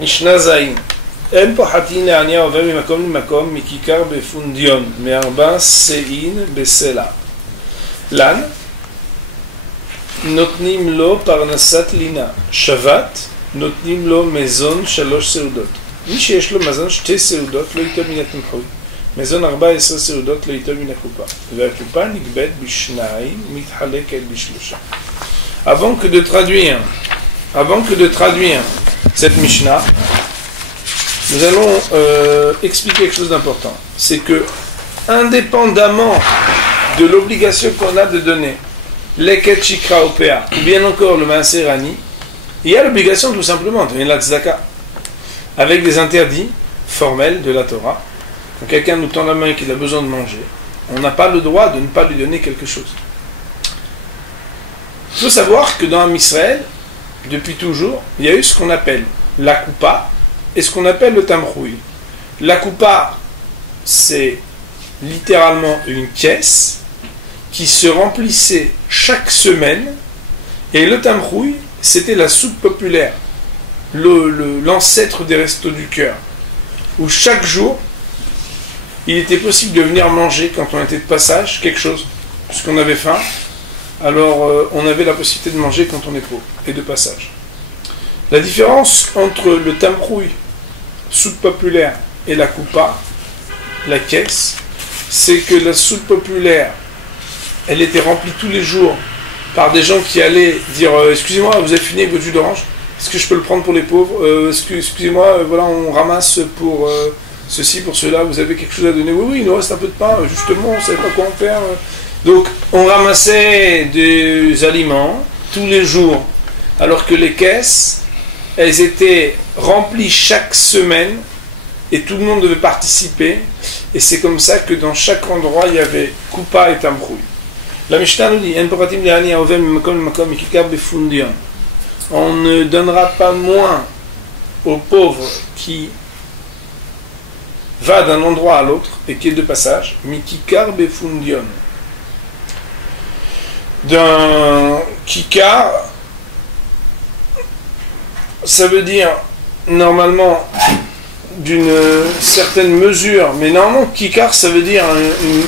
משנה זין. אין פוחתין לעני העובר ממקום למקום מכיכר בפונדיון, מארבע שאין בסלע. לן? נותנים לו פרנסת לינה. שבת? נותנים לו מזון 3 סעודות. מי שיש לו מזון 2 סעודות לא ייטול מן התמחוי. מזון 14 סעודות לא ייטול מן הקופה. והקופה נגבית בשניים, מתחלקת בשלושה. Avant que de traduire cette Mishnah, nous allons expliquer quelque chose d'important. C'est que, indépendamment de l'obligation qu'on a de donner l'eket shikra opéa, ou bien encore le maaser ani, il y a l'obligation tout simplement de donner la tzedaka, avec des interdits formels de la Torah. Quand quelqu'un nous tend la main et qu'il a besoin de manger, on n'a pas le droit de ne pas lui donner quelque chose. Il faut savoir que dans Israël, depuis toujours, il y a eu ce qu'on appelle la coupa et ce qu'on appelle le tamrouille. La coupa, c'est littéralement une caisse qui se remplissait chaque semaine, et le tamrouille, c'était la soupe populaire, l'ancêtre des restos du cœur, où chaque jour, il était possible de venir manger quand on était de passage quelque chose, puisqu'on avait faim. Alors on avait la possibilité de manger quand on est pauvre et de passage. La différence entre le tamrouille, soupe populaire, et la coupa, la caisse, c'est que la soupe populaire, elle était remplie tous les jours par des gens qui allaient dire excusez-moi, vous avez fini avec votre jus d'orange, est-ce que je peux le prendre pour les pauvres, excusez-moi, voilà, on ramasse pour ceci, pour cela, vous avez quelque chose à donner, oui, il nous reste un peu de pain, justement, on ne savait pas quoi en faire. Donc, on ramassait des aliments tous les jours, alors que les caisses, elles étaient remplies chaque semaine, et tout le monde devait participer, et c'est comme ça que dans chaque endroit, il y avait coupa et tamrouille. La Mishnah nous dit, on ne donnera pas moins aux pauvres qui va d'un endroit à l'autre, et qui est de passage, mikikar befundion. D'un kikar, ça veut dire normalement d'une certaine mesure, mais normalement kikar ça veut dire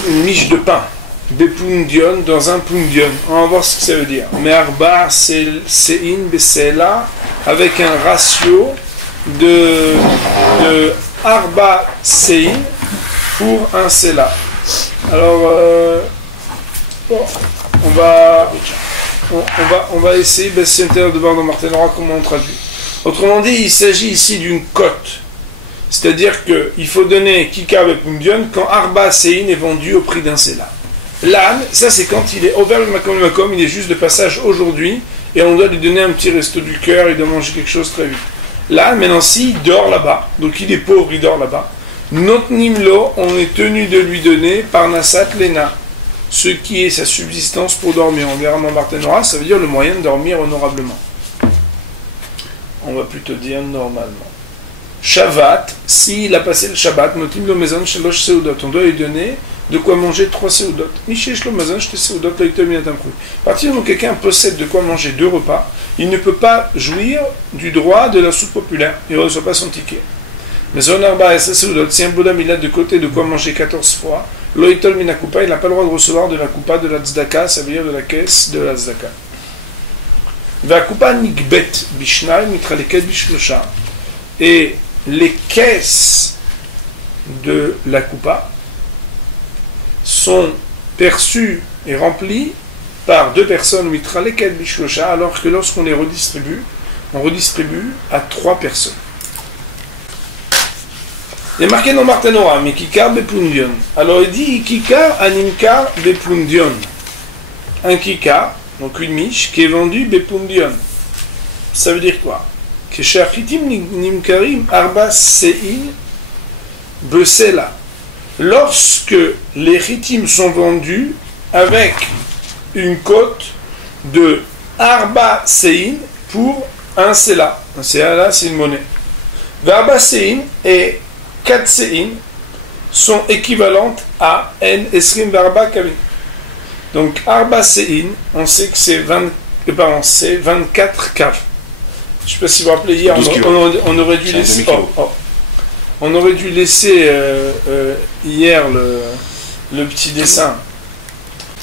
une miche de pain, bepundion, dans un pundion. On va voir ce que ça veut dire. Mais arba sein besela, avec un ratio de arba sein pour un sela. Alors on va essayer de voir dans Martinora comment on traduit. Autrement dit, il s'agit ici d'une cote. C'est-à-dire qu'il faut donner Kikar et Pundion quand Arba Sein est vendu au prix d'un Sela. L'âne, ça c'est quand il est over le makom, il est juste de passage aujourd'hui et on doit lui donner un petit resto du cœur, il doit manger quelque chose très vite. L'âne, maintenant, s'il dort là-bas, donc il est pauvre, il dort là-bas, Notnimlo, on est tenu de lui donner Parnasat Lena, ce qui est sa subsistance pour dormir. On verra dans Martinora, ça veut dire le moyen de dormir honorablement. On va plutôt dire normalement. Shabbat, s'il a passé le Shabbat, notim lo mezon shalosh seudot, on doit lui donner de quoi manger 3 seudot. Mishesh lo mezon shte seudot lo yitom minatam kruy. À partir du moment où quelqu'un possède de quoi manger 2 repas, il ne peut pas jouir du droit de la soupe populaire. Il ne reçoit pas son ticket. Mezon arba et seudot, si un Bouddha il a de côté de quoi manger 14 fois, lo yitom minakupa, il n'a pas le droit de recevoir de la coupa de la tzedaka, ça veut dire de la caisse de la tzedaka. Vakupa nikbet bishnai mitraleket bishlosha. Et les caisses de la coupa sont perçues et remplies par 2 personnes, mitraleket bishlosha, alors que lorsqu'on les redistribue, on redistribue à 3 personnes. Il est marqué dans Martinora, mais kikar bepundion. Alors il dit kikar animkar bepundion. Un kikar, donc une miche, qui est vendue bepundion. Ça veut dire quoi? Que shachitim nimkarim arba sein besela. Lorsque les chitim sont vendus avec une cote de arba sein pour un sela. Un sela là, c'est une monnaie. Arba sein et 4 sein sont équivalentes à n esrim varba kavin. Donc arba sein, on sait que c'est 24 caves. Je sais pas si vous vous rappelez, hier, on aurait dû laisser... On aurait dû laisser hier le petit dessin.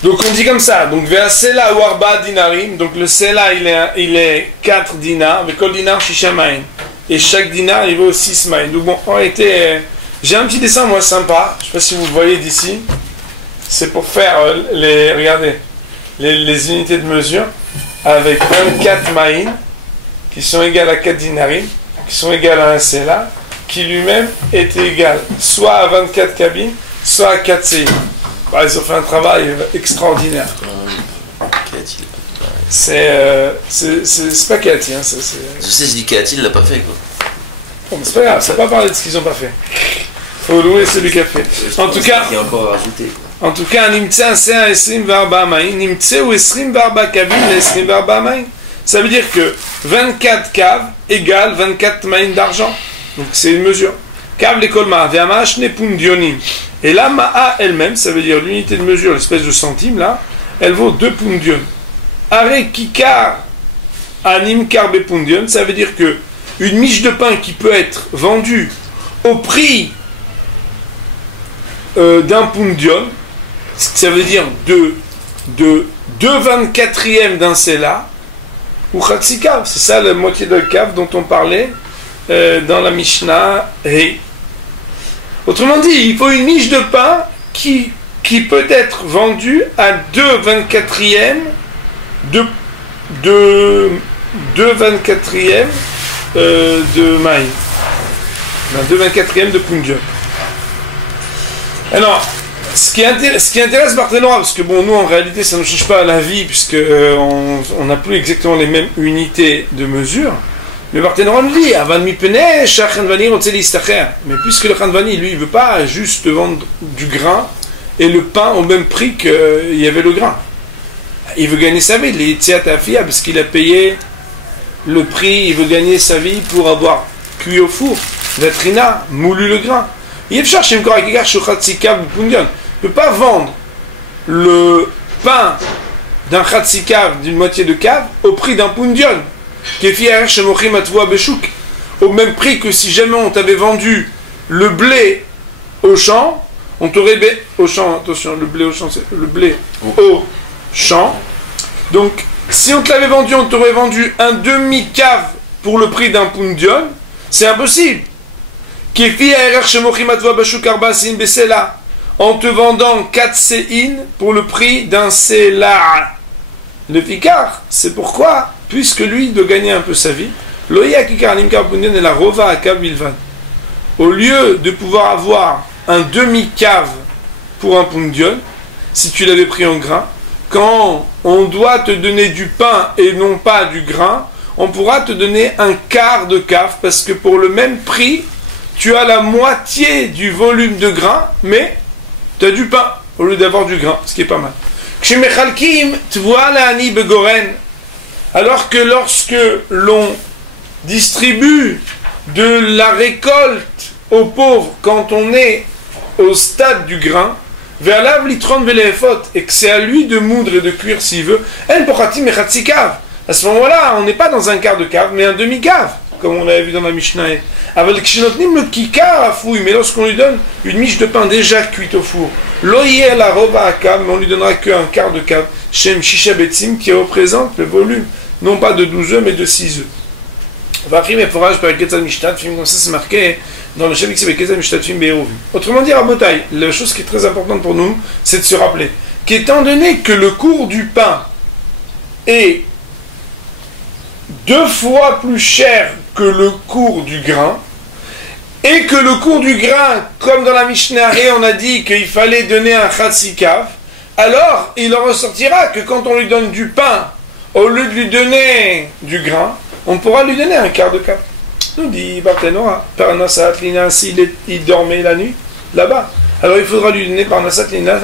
Donc on dit comme ça, donc vers Sela ou Arba dinarim, donc le Sela il est 4 dinars, avec le dinar Shishamain. Et chaque dinar il vaut 6 maïn. Donc bon, en réalité, j'ai un petit dessin moi sympa, je sais pas si vous le voyez d'ici. C'est pour faire regardez, les unités de mesure avec 24 maïn qui sont égales à 4 dinarim, qui sont égales à un Sela, qui lui-même est égal soit à 24 cabines, soit à 4 CI. Bah, ils ont fait un travail extraordinaire. C'est pas Kati, hein, je sais, je dis Kati, il l'a pas fait quoi. Bon, c'est pas grave, ça va pas parler de ce qu'ils ont pas fait. Faut louer celui qui a fait. En tout cas, il y a encore à rajouter. En tout cas, Nimtse c'est un Esrim Varba Maïn, Nimtse ou Esrim Varba Kabin, Esrim Varba Maïn. Ça veut dire que 24 caves égale 24 maïn d'argent. Donc c'est une mesure. Kav l'école ma'a, Viamash Nepundionim. Et la ma'a elle-même, ça veut dire l'unité de mesure, l'espèce de centime là, elle vaut 2 pundion. Are kikar anim karbe pundion, ça veut dire que une miche de pain qui peut être vendue au prix d'un pundion, ça veut dire de 2/24e d'un sela, ou chatzikav, c'est ça la moitié de cave dont on parlait dans la Mishnah. Hey. Autrement dit, il faut une miche de pain qui peut être vendue à 2/24e de 2/24e de maïs. 2/24e de punja. Alors, ce qui intéresse Barthénois, parce que bon, nous en réalité ça ne change pas la vie, puisque on n'a plus exactement les mêmes unités de mesure. Mais Barthénois nous dit, mais puisque le Khanvani, lui, il ne veut pas juste vendre du grain et le pain au même prix qu'il y avait le grain. Il veut gagner sa vie, il est parce qu'il a payé le prix, il veut gagner sa vie pour avoir cuit au four, vitrina, moulu le grain. Il ne peut pas vendre le pain d'un khatsikav, d'une moitié de cave, au prix d'un pundion. Au même prix que si jamais on t'avait vendu le blé au champ, on t'aurait au champ, attention, le blé au champ, c'est le blé au champ. Donc, si on te l'avait vendu, on t'aurait vendu un demi-cave pour le prix d'un pundion, c'est impossible. En te vendant 4 séines pour le prix d'un séla. Le ficard, c'est pourquoi, puisque lui doit gagner un peu sa vie, au lieu de pouvoir avoir un demi-cave pour un pundion, si tu l'avais pris en grain, quand on doit te donner du pain et non pas du grain, on pourra te donner un quart de cave, parce que pour le même prix, tu as la moitié du volume de grain, mais tu as du pain au lieu d'avoir du grain, ce qui est pas mal. Alors que lorsque l'on distribue de la récolte aux pauvres quand on est au stade du grain, vers l'ave litron velefot, et que c'est à lui de moudre et de cuire s'il veut, à ce moment-là, on n'est pas dans un quart de cave, mais un demi-cave, comme on l'avait vu dans la Mishnah. Mais lorsqu'on lui donne une miche de pain déjà cuite au four, l'oyer la roba à cave, mais on lui donnera qu'un quart de cave, shem shisha betzim, qui représente le volume, non pas de 12 œufs, mais de 6 œufs. Comme ça, c'est marqué dans le chapitre Ketzal Mishtatfim Be'eruvim. Autrement dit, Rabotai, la chose qui est très importante pour nous, c'est de se rappeler qu'étant donné que le cours du pain est 2 fois plus cher que le cours du grain, et que le cours du grain, comme dans la Mishnah, on a dit qu'il fallait donner un chatzikav, alors il en ressortira que quand on lui donne du pain, au lieu de lui donner du grain, on pourra lui donner un quart de cave. Nous dit Barthénois, Parnasat Lina, il dormait la nuit là-bas. Alors il faudra lui donner Parnasat Lina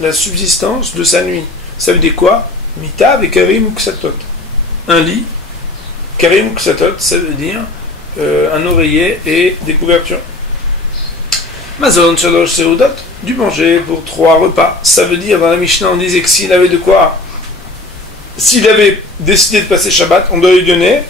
la subsistance de sa nuit. Ça veut dire quoi? Mitav et Karim ou Ksatot. Un lit, Karim ou Ksatot, ça veut dire un oreiller et des couvertures. Mazon Shalosh Seudot, du manger pour 3 repas. Ça veut dire, dans la Mishnah, on disait que s'il avait de quoi, s'il avait décidé de passer Shabbat, on doit lui donner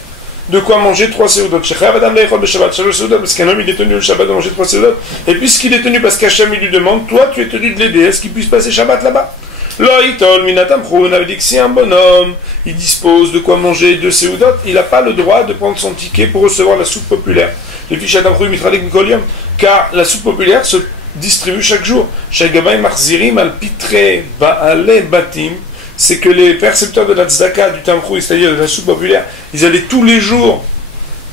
de quoi manger 3 seudot. Parce qu'un homme il est tenu le Shabbat de manger 3 seudot. Et puisqu'il est tenu parce qu'Hachem il lui demande, toi tu es tenu de l'aider, est-ce qu'il puisse passer Shabbat là-bas? Loïtol minatamchou, on avait dit que si un bonhomme il dispose de quoi manger 2 seudot, il n'a pas le droit de prendre son ticket pour recevoir la soupe populaire. Les fiches Adamchou mitralik mikolium, car la soupe populaire se distribue chaque jour. Shagabay marzirim al pitre baale batim. C'est que les percepteurs de la tzedaka, du tamchou, c'est-à-dire de la soupe populaire, ils allaient tous les jours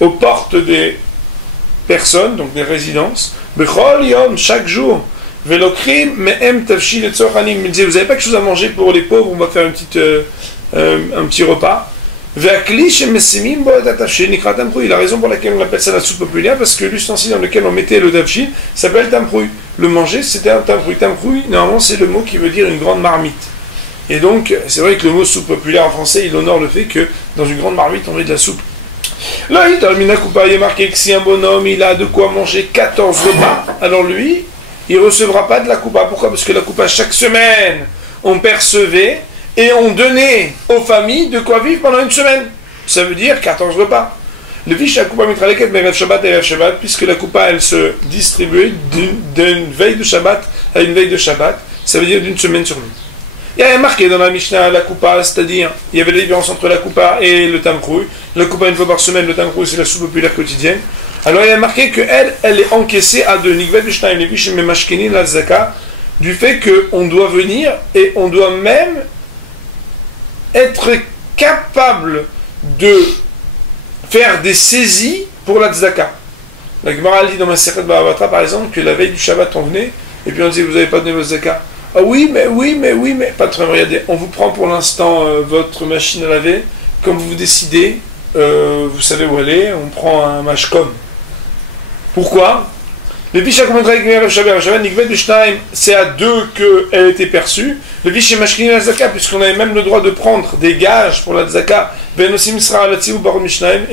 aux portes des personnes, donc des résidences, bechol yom, chaque jour, velokrim mehem tavshil et tzochanim. Ils disaient, vous n'avez pas quelque chose à manger pour les pauvres, on va faire un petit repas. Il a raison pour laquelle on appelle ça la soupe populaire, parce que l'ustensile dans lequel on mettait le tavshil s'appelle tamchouy. Le manger, c'était un tamchouy. Tamchouy, normalement, c'est le mot qui veut dire une grande marmite. Et donc, c'est vrai que le mot soupe populaire en français, il honore le fait que dans une grande marmite, on met de la soupe. Là, il est marqué que si un bonhomme, il a de quoi manger 14 repas, alors lui, il ne recevra pas de la coupa. Pourquoi? Parce que la coupa, chaque semaine, on percevait et on donnait aux familles de quoi vivre pendant une semaine. Ça veut dire 14 repas. Le fiche la coupa mitraleket, mais Shabbat et Shabbat, puisque la coupa, elle se distribuait d'une veille de Shabbat à une veille de Shabbat, ça veut dire d'une semaine sur l'autre. Il y avait marqué dans la Mishnah la coupa, c'est-à-dire il y avait la différence entre la coupa et le tamchouy. La coupa une fois par semaine, le tamchouy c'est la soupe populaire quotidienne. Alors il y a marqué qu'elle est encaissée à deux nigvet b'shnayim levish memashkenin la zaka, du fait qu'on doit venir et on doit même être capable de faire des saisies pour la tzedaka. La Gemara dit dans ma Masechet Bava Batra par exemple que la veille du Shabbat on venait et puis on disait vous n'avez pas donné votre tzedaka. Ah oui, mais, pas de problème, regardez, on vous prend pour l'instant votre machine à laver, comme vous décidez, vous savez où elle est, on prend un mashkom. Pourquoi? Le biche c'est à deux qu'elle a été perçue. Le biche mashkini la zaka, puisqu'on avait même le droit de prendre des gages pour la zaka, et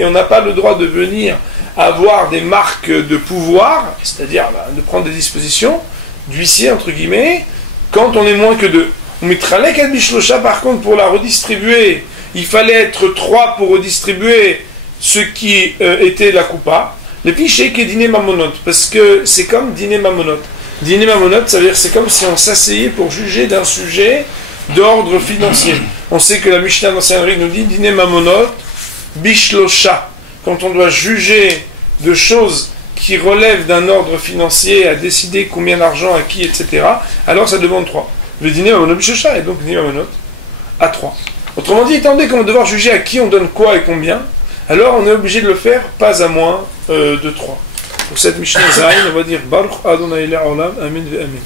on n'a pas le droit de venir avoir des marques de pouvoir, c'est-à-dire de prendre des dispositions, d'huissier entre guillemets, quand on est moins que deux. Par contre, pour la redistribuer, il fallait être 3 pour redistribuer ce qui était la coupa. Le piché qui est dîner mamonot, parce que c'est comme dîner mamonot. Dîner mamonot, ça veut dire c'est comme si on s'asseyait pour juger d'un sujet d'ordre financier. On sait que la Mishnah dans Saint-Henri nous dit dîner mamonot, bishlosha. Quand on doit juger de choses qui relève d'un ordre financier à décider combien d'argent à qui, etc., alors ça demande 3. Le dîner mamonot bishosha, et donc dîner mamonot à 3. Autrement dit, étant donné qu'on va devoir juger à qui on donne quoi et combien, alors on est obligé de le faire pas à moins de 3. Pour cette Mishnah Zayin, on va dire Baruch Adonai Le'olam, Amen ve Amen.